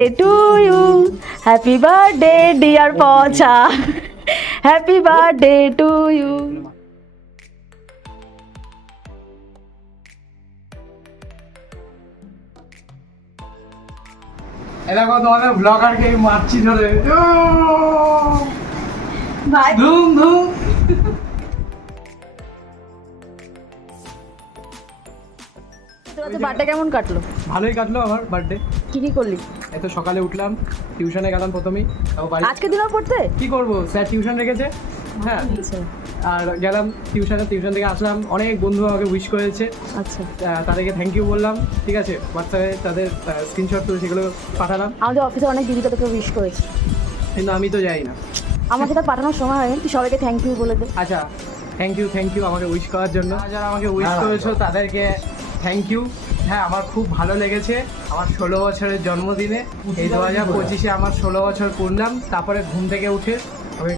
to you. Happy birthday, dear Pocha. Happy birthday to you. দেখো তোমাদের ব্লগারকে মারছি ধরে ভাই ধুম ধুম। তোর বার্থডে কেমন কাটলো? ভালোই কাটলো আমার বার্থডে। কি কি করলি? এত সকালে উঠলাম, টিউশনে গেলাম প্রথমেই। তাও বাড়ি আজকে দিনও পড়তে? কি করবো, স্যার টিউশন রেখেছে। হ্যাঁ, আচ্ছা আর গেলাম টিউশন থেকে আসলাম, অনেক বন্ধু আমাকে উইশ করেছে, আচ্ছা। তাদেরকে থ্যাংক ইউ বললাম। ঠিক আছে, হোয়াটসঅ্যাপে তাদের স্ক্রিনশট তুলে সেগুলো পাঠালাম, আমাদের অফিসে অনেক দিদি তোকে উইশ করেছে, কিন্তু আমি তো যাই না। আমাকে তো পাঠানোর সময় হয়নি, তুই সবাইকে থ্যাংক ইউ বলে দে। আচ্ছা, থ্যাংক ইউ আমাকে উইশ করার জন্য। যারা আমাকে উইশ করেছো তাদেরকে থ্যাংক ইউ। হ্যাঁ, আমার খুব ভালো লেগেছে আমার 16 বছরের জন্মদিনে। এই 2025-এ আমার 16 বছর পূর্ণাম। তারপরে ঘুম থেকে উঠে